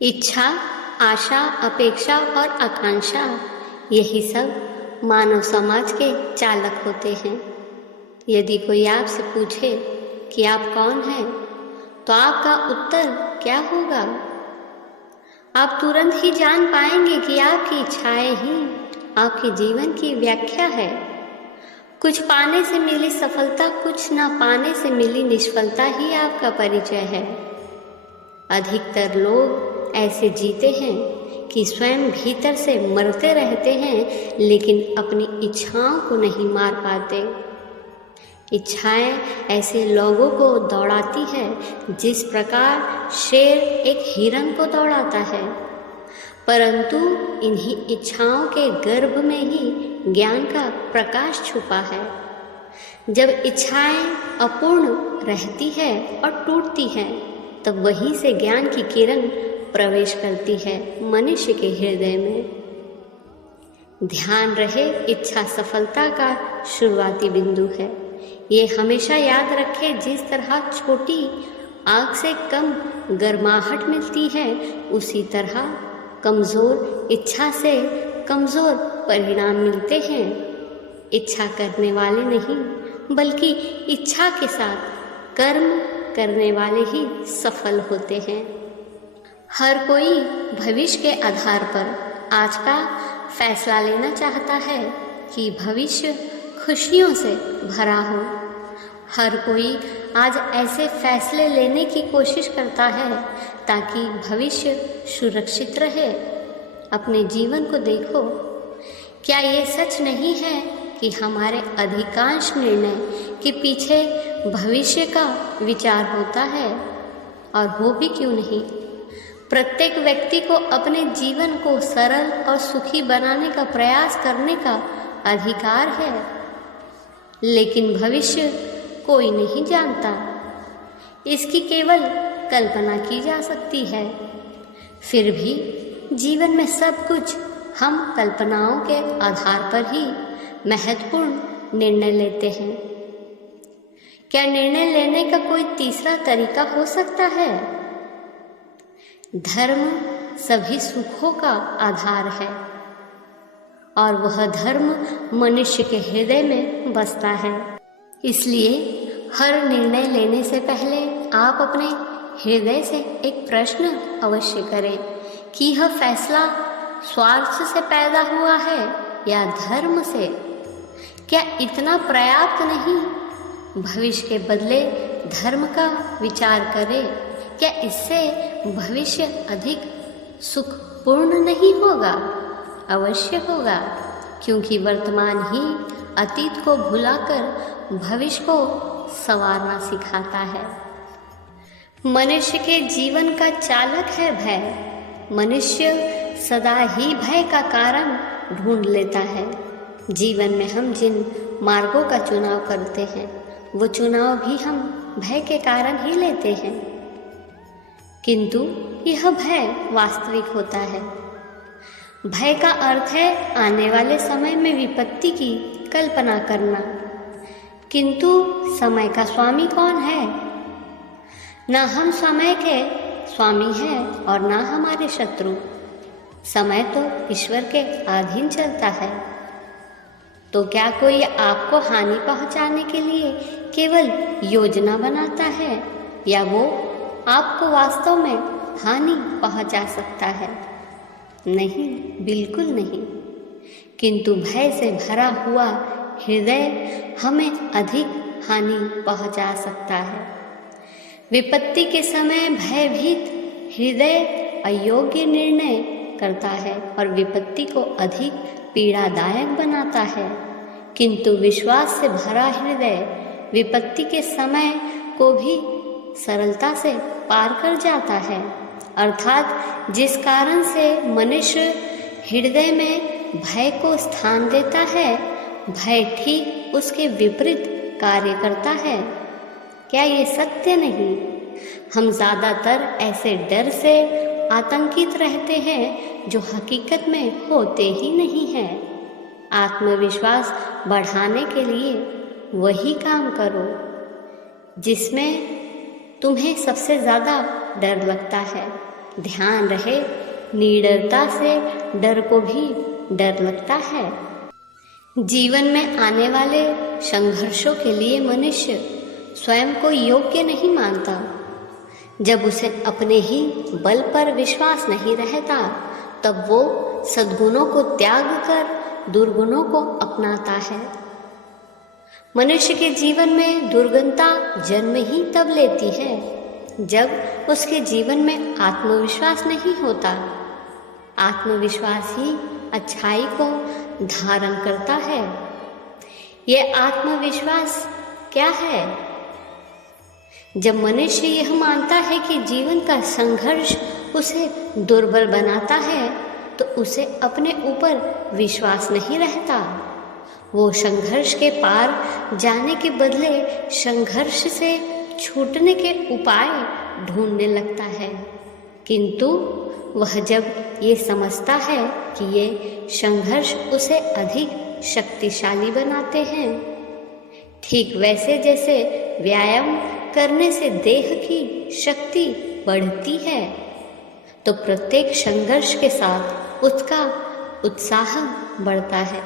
इच्छा, आशा, अपेक्षा और आकांक्षा, यही सब मानव समाज के चालक होते हैं। यदि कोई आपसे पूछे कि आप कौन हैं, तो आपका उत्तर क्या होगा? आप तुरंत ही जान पाएंगे कि आपकी इच्छाएं ही आपके जीवन की व्याख्या है। कुछ पाने से मिली सफलता, कुछ ना पाने से मिली निष्फलता ही आपका परिचय है। अधिकतर लोग ऐसे जीते हैं कि स्वयं भीतर से मरते रहते हैं, लेकिन अपनी इच्छाओं को नहीं मार पाते। इच्छाएं ऐसे लोगों को दौड़ाती है जिस प्रकार शेर एक हिरन को दौड़ाता है, परंतु इन्हीं इच्छाओं के गर्भ में ही ज्ञान का प्रकाश छुपा है। जब इच्छाएं अपूर्ण रहती है और टूटती हैं, तब वहीं से ज्ञान की किरण प्रवेश करती है मनुष्य के हृदय में। ध्यान रहे, इच्छा सफलता का शुरुआती बिंदु है। ये हमेशा याद रखे, जिस तरह छोटी आग से कम गर्माहट मिलती है, उसी तरह कमज़ोर इच्छा से कमज़ोर परिणाम मिलते हैं। इच्छा करने वाले नहीं, बल्कि इच्छा के साथ कर्म करने वाले ही सफल होते हैं। हर कोई भविष्य के आधार पर आज का फैसला लेना चाहता है कि भविष्य खुशियों से भरा हो। हर कोई आज ऐसे फैसले लेने की कोशिश करता है ताकि भविष्य सुरक्षित रहे। अपने जीवन को देखो, क्या ये सच नहीं है कि हमारे अधिकांश निर्णय के पीछे भविष्य का विचार होता है? और हो भी क्यों नहीं। प्रत्येक व्यक्ति को अपने जीवन को सरल और सुखी बनाने का प्रयास करने का अधिकार है, लेकिन भविष्य कोई नहीं जानता। इसकी केवल कल्पना की जा सकती है। फिर भी जीवन में सब कुछ हम कल्पनाओं के आधार पर ही महत्वपूर्ण निर्णय लेते हैं। क्या निर्णय लेने का कोई तीसरा तरीका हो सकता है? धर्म सभी सुखों का आधार है, और वह धर्म मनुष्य के हृदय में बसता है। इसलिए हर निर्णय लेने से पहले आप अपने हृदय से एक प्रश्न अवश्य करें कि यह फैसला स्वार्थ से पैदा हुआ है या धर्म से। क्या इतना पर्याप्त नहीं? भविष्य के बदले धर्म का विचार करें। क्या इससे भविष्य अधिक सुखपूर्ण नहीं होगा? अवश्य होगा, क्योंकि वर्तमान ही अतीत को भुलाकर भविष्य को संवारना सिखाता है। मनुष्य के जीवन का चालक है भय। मनुष्य सदा ही भय का कारण ढूंढ लेता है। जीवन में हम जिन मार्गों का चुनाव करते हैं, वो चुनाव भी हम भय के कारण ही लेते हैं, किंतु यह भय वास्तविक होता है। भय का अर्थ है आने वाले समय में विपत्ति की कल्पना करना, किंतु समय का स्वामी कौन है? न हम समय के स्वामी हैं और न हमारे शत्रु। समय तो ईश्वर के अधीन चलता है। तो क्या कोई आपको हानि पहुंचाने के लिए केवल योजना बनाता है, या वो आपको वास्तव में हानि पहुंचा सकता है? नहीं, बिल्कुल नहीं। किंतु भय से भरा हुआ हृदय हमें अधिक हानि पहुंचा सकता है। विपत्ति के समय भयभीत हृदय अयोग्य निर्णय करता है और विपत्ति को अधिक पीड़ादायक बनाता है, किंतु विश्वास से भरा हृदय विपत्ति के समय को भी सरलता से पार कर जाता है। अर्थात जिस कारण से मनुष्य हृदय में भय को स्थान देता है, भय ठीक उसके विपरीत कार्य करता है। क्या ये सत्य नहीं? हम ज़्यादातर ऐसे डर से आतंकित रहते हैं जो हकीकत में होते ही नहीं हैं। आत्मविश्वास बढ़ाने के लिए वही काम करो। जिसमें तुम्हें सबसे ज़्यादा डर लगता है। ध्यान रहे, निडरता से डर को भी डर लगता है। जीवन में आने वाले संघर्षों के लिए मनुष्य स्वयं को योग्य नहीं मानता। जब उसे अपने ही बल पर विश्वास नहीं रहता, तब वो सद्गुणों को त्याग कर दुर्गुणों को अपनाता है। मनुष्य के जीवन में दुर्गुणता जन्म ही तब लेती है जब उसके जीवन में आत्मविश्वास नहीं होता। आत्मविश्वास ही अच्छाई को धारण करता है। यह आत्मविश्वास क्या है? जब मनुष्य यह मानता है कि जीवन का संघर्ष उसे दुर्बल बनाता है, तो उसे अपने ऊपर विश्वास नहीं रहता। वो संघर्ष के पार जाने के बदले संघर्ष से छूटने के उपाय ढूंढने लगता है। किंतु वह जब ये समझता है कि ये संघर्ष उसे अधिक शक्तिशाली बनाते हैं, ठीक वैसे जैसे व्यायाम करने से देह की शक्ति बढ़ती है, तो प्रत्येक संघर्ष के साथ उसका उत्साह बढ़ता है।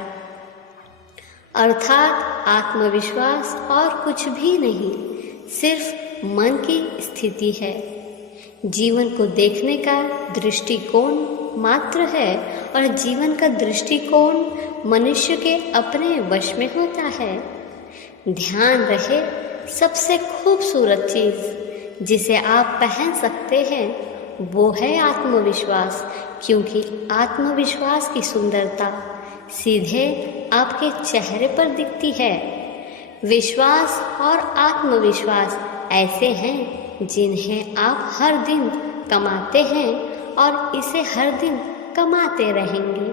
अर्थात आत्मविश्वास और कुछ भी नहीं, सिर्फ मन की स्थिति है। जीवन को देखने का दृष्टिकोण मात्र है, और जीवन का दृष्टिकोण मनुष्य के अपने वश में होता है। ध्यान रहे, सबसे खूबसूरत चीज़ जिसे आप पहन सकते हैं वो है आत्मविश्वास, क्योंकि आत्मविश्वास की सुंदरता सीधे आपके चेहरे पर दिखती है। विश्वास और आत्मविश्वास ऐसे हैं जिन्हें आप हर दिन कमाते हैं और इसे हर दिन कमाते रहेंगे।